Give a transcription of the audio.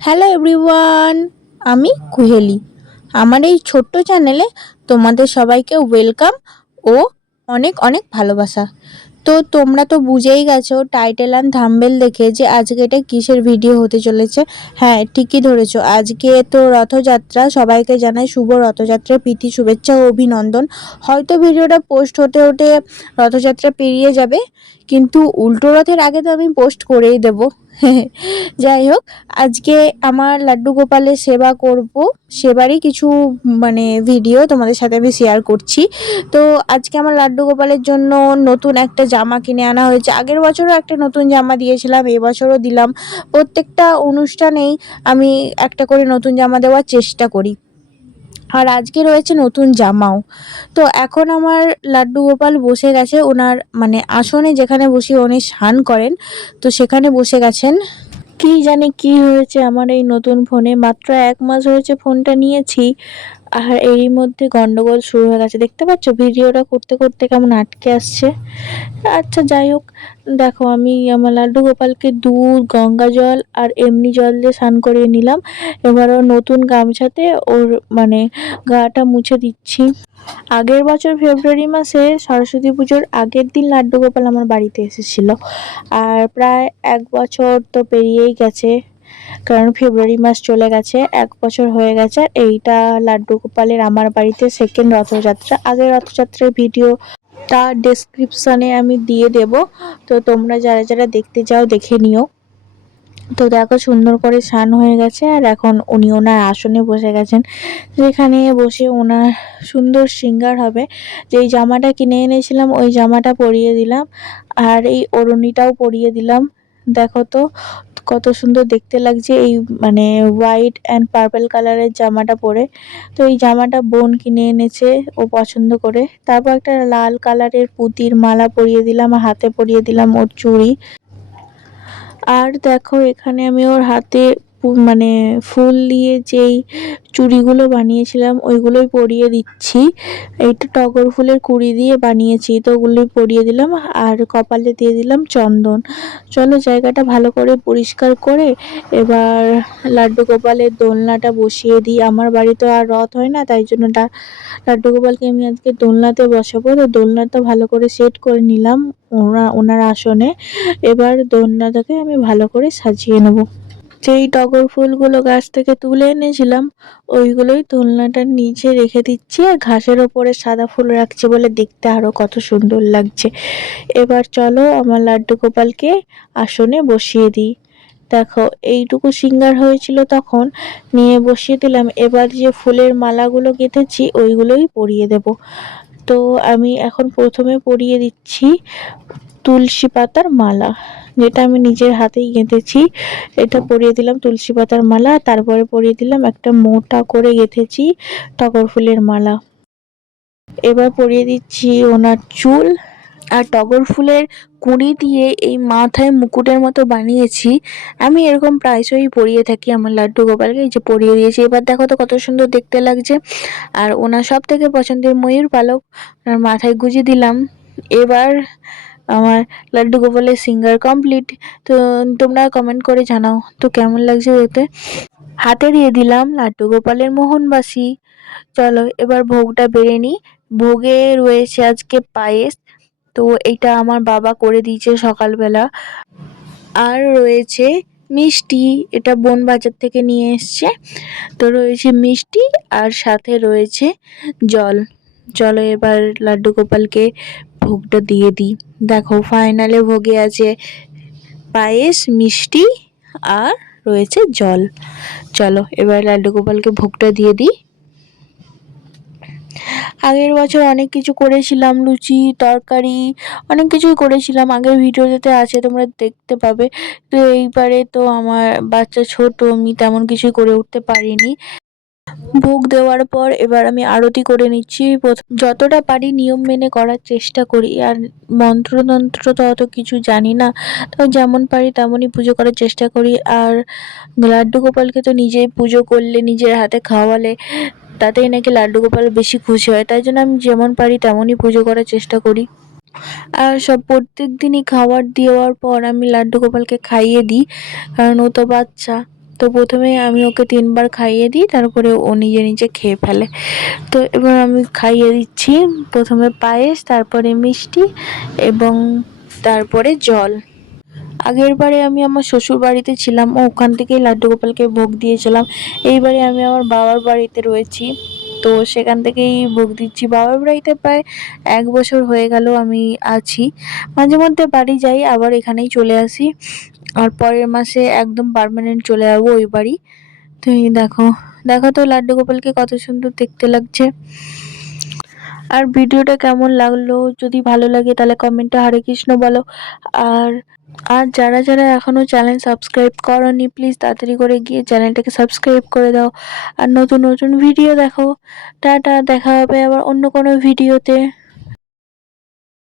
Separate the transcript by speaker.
Speaker 1: Hello everyone আমি কুহেলি। আমার এই ছোট্ট চ্যানেলে তোমাদের সবাইকে ওয়েলকাম ও অনেক অনেক ভালোবাসা। তো তোমরা তো বুঝেই গেছো টাইটেল অ্যান্ড থাম্বেল দেখে যে আজকে এটা কিসের ভিডিও হতে চলেছে। হ্যাঁ ঠিকই ধরেছো। আজকে তো রথযাত্রা, সবাইকে জানাই শুভ রথযাত্রার প্রীতি, শুভেচ্ছা ও অভিনন্দন। হয়তো ভিডিওটা পোস্ট হতে হতে রথযাত্রা পেরিয়ে যাবে, কিন্তু উল্টো রথের আগে তো আমি পোস্ট করেই দেবো। যাই হোক আজকে আমার লাড্ডু গোপালের সেবা করব। সেবারই কিছু মানে ভিডিও তোমাদের সাথে আমি শেয়ার করছি। তো আজকে আমার লাড্ডু গোপালের জন্য নতুন একটা জামা কিনে আনা হয়েছে। আগের বছরও একটা নতুন জামা দিয়েছিলাম, এবছরও দিলাম। প্রত্যেকটা অনুষ্ঠানেই আমি একটা করে নতুন জামা দেওয়ার চেষ্টা করি। আর আজকে রয়েছে নতুন জামাও। তো এখন আমার লাড্ডু গোপাল বসে গেছে, ওনার মানে আসনে যেখানে বসে উনি স্নান করেন, তো সেখানে বসে গেছেন। কি জানি কি হয়েছে, আমার এই নতুন ফোনে মাত্র এক মাস হয়েছে ফোনটা নিয়েছি আর এরই মধ্যে গন্ডগোল শুরু হয়ে গেছে। দেখতে পাচ্ছ? ভিডিওটা করতে করতে কেমন আটকে আসছে। আচ্ছা যাই হোক। দেখো, আমি আমার লাড্ডু গোপালকে দুধ, গঙ্গা জল আর এমনি জল দিয়ে স্নান করিয়ে নিলাম। এবার ওর নতুন গামছাতে ওর মানে গাটা মুছে দিচ্ছি। আগের বছর ফেব্রুয়ারি মাসে সরস্বতী পুজোর আগের দিন লাড্ডু গোপাল আমার বাড়িতে এসেছিল। আর প্রায় এক বছর তো পেরিয়েই গেছে। কারণ ফেব্রুয়ারি মাস চলে গেছে, এক বছর হয়ে গেছে এইটা লাড্ডু গোপালের আমার বাড়িতে সেকেন্ড রথযাত্রা। আগের রথযাত্রার ভিডিও তা ডেসক্রিপশানে আমি দিয়ে দেব, তো তোমরা যারা যারা দেখতে যাও দেখে নিও। তো দেখো সুন্দর করে স্নান হয়ে গেছে, আর এখন উনি ওনার আসনে বসে গেছেন। যেখানে বসে ওনার সুন্দর সিঙ্গার হবে। যেই জামাটা কিনে এনেছিলাম, ওই জামাটা পরিয়ে দিলাম, আর এই ওড়নিটাও পরিয়ে দিলাম। দেখো তো কত সুন্দর দেখতে লাগছে এই মানে হোয়াইট অ্যান্ড পার্পল কালারের জামাটা পরে। তো এই জামাটা বোন কিনে এনেছে, ও পছন্দ করে। তারপর একটা লাল কালারের পুতির মালা পরিয়ে দিলাম হাতে পরিয়ে দিলাম ওর চুড়ি। আর দেখো, এখানে আমি ওর হাতে মানে ফুল দিয়ে যেই চুড়িগুলো বানিয়েছিলাম, ওইগুলোই পরিয়ে দিচ্ছি। এইটা টগর ফুলের কুড়ি দিয়ে বানিয়েছি, তো ওগুলোই পরিয়ে দিলাম। আর কপালে দিয়ে দিলাম চন্দন। চলো জায়গাটা ভালো করে পরিষ্কার করে এবার লাড্ডু গোপালের দোলনাটা বসিয়ে দিই। আমার বাড়িতে আর রথ হয় না, তাই জন্য লাড্ডু গোপালকে আমি আজকে দোলনাতে বসাবো। তো দোলনাটা ভালো করে সেট করে নিলাম ওনা ওনার আসনে। এবার দোলনাটাকে আমি ভালো করে সাজিয়ে নেব। যেই টগর ফুলগুলো গাছ থেকে তুলে এনেছিলাম, ওইগুলোই দোলনাটার নিচে রেখে দিচ্ছি আর ঘাসের ওপরে সাদা ফুল রাখছে বলে দেখতে আরও কত সুন্দর লাগছে। এবার চলো আমার লাড্ডু গোপালকে আসনে বসিয়ে দিই। দেখো, এইটুকু সিঙ্গার হয়েছিল তখন, নিয়ে বসিয়ে দিলাম। এবার যে ফুলের মালাগুলো গেঁথেছি, ওইগুলোই পরিয়ে দেব। তো আমি এখন প্রথমে পরিয়ে দিচ্ছি তুলসী পাতার মালা যেটা আমি নিজের হাতেই গেঁথেছি। এটা পরিয়ে দিলাম তুলসী পাতার মালা তারপরে পরিয়ে দিলাম একটা মোটা করে গেঁথেছি টগর ফুলের মালা। এবার পরিয়ে দিচ্ছি ওনার চুল আর টগর ফুলের কুঁড়ি দিয়ে এই মাথায় মুকুটের মতো বানিয়েছি। আমি এরকম প্রায়শই পরিয়ে থাকি আমার লাড্ডু গোপালকে এই যে পরিয়ে দিয়েছি। এবার দেখো তো কত সুন্দর দেখতে লাগছে। আর ওনার সব থেকে পছন্দের ময়ূর পালক ওনার মাথায় গুঁজে দিলাম। এবার আমার লাড্ডু গোপালের সিঙ্গার কমপ্লিট তো তোমরা কমেন্ট করে জানাও, তো কেমন লাগছে দেখতে? হাতে দিয়ে দিলাম লাড্ডু গোপালের মোহনবাসী। চলো এবার ভোগটা বেড়ে নিই ভোগে রয়েছে আজকে পায়েস, তো এটা আমার বাবা করে দিয়েছে সকালবেলা। আর রয়েছে মিষ্টি, এটা বন বাজার থেকে নিয়ে এসছে। তো রয়েছে মিষ্টি আর সাথে রয়েছে জল। চলো এবার লাড্ডু গোপালকে ভোগটা দিয়ে দিই। দেখো ফাইনালে ভোগে আছে পায়েস, মিষ্টি আর রয়েছে জল। চলো, এবার লাড্ডু গোপালকে ভোগটা দিয়ে দিই। আগের বছর অনেক কিছু করেছিলাম, লুচি, তরকারি, অনেক কিছুই করেছিলাম। আগের ভিডিওতে আছে, তোমরা দেখতে পাবে। তো এইবারে তো আমার বাচ্চা ছোট, আমি তেমন কিছুই করে উঠতে পারিনি। ভোগ দেওয়ার পর এবার আমি আরতি করে নিচ্ছি। যতটা পারি নিয়ম মেনে করার চেষ্টা করি। আর মন্ত্রতন্ত্র তো অত কিছু জানি না। তো যেমন পারি তেমনই পুজো করার চেষ্টা করি। আর লাড্ডু গোপালকে তো নিজেই পুজো করলে, নিজের হাতে খাওয়ালে, তাতেই নাকি লাড্ডু গোপাল বেশি খুশি হয়। তাই জন্য আমি যেমন পারি তেমনই পুজো করার চেষ্টা করি। আর সব প্রত্যেক দিনই খাবার দেওয়ার পর আমি লাড্ডু গোপালকে খাইয়ে দিই। কারণ ও তো বাচ্চা। তো প্রথমে আমি ওকে তিনবার খাইয়ে দিই, তারপরে ও নিজে নিজে খেয়ে ফেলে। তো এবার আমি খাইয়ে দিচ্ছি প্রথমে পায়েস, তারপরে মিষ্টি এবং তারপরে জল। আগের বারে আমি আমার শ্বশুর বাড়িতে ছিলাম, ও ওখান থেকেই লাড্ডু গোপালকে ভোগ দিয়েছিলাম। এইবারে আমি আমার বাবার বাড়িতে রয়েছি। তো সেখান থেকেই ভোগ দিচ্ছি। বাবার বাড়িতে প্রায় এক বছর হয়ে গেল আমি আছি। মাঝে মধ্যে বাড়ি যাই, আবার এখানেই চলে আসি। আর পরের মাসে একদম পারমানেন্ট চলে যাব ওই বাড়ি। তো দেখো দেখো তো লাড্ডু গোপালকে কত সুন্দর দেখতে লাগছে। আর ভিডিওটা কেমন লাগল? যদি ভালো লাগে তাহলে কমেন্টে হরে কৃষ্ণ বলো। আর আর যারা যারা এখনও চ্যানেল সাবস্ক্রাইব করনি প্লিজ তাড়াতাড়ি করে গিয়ে চ্যানেলটাকে সাবস্ক্রাইব করে দাও। আর নতুন নতুন ভিডিও দেখো। টাটা, দেখা হবে আবার অন্য কোনো ভিডিওতে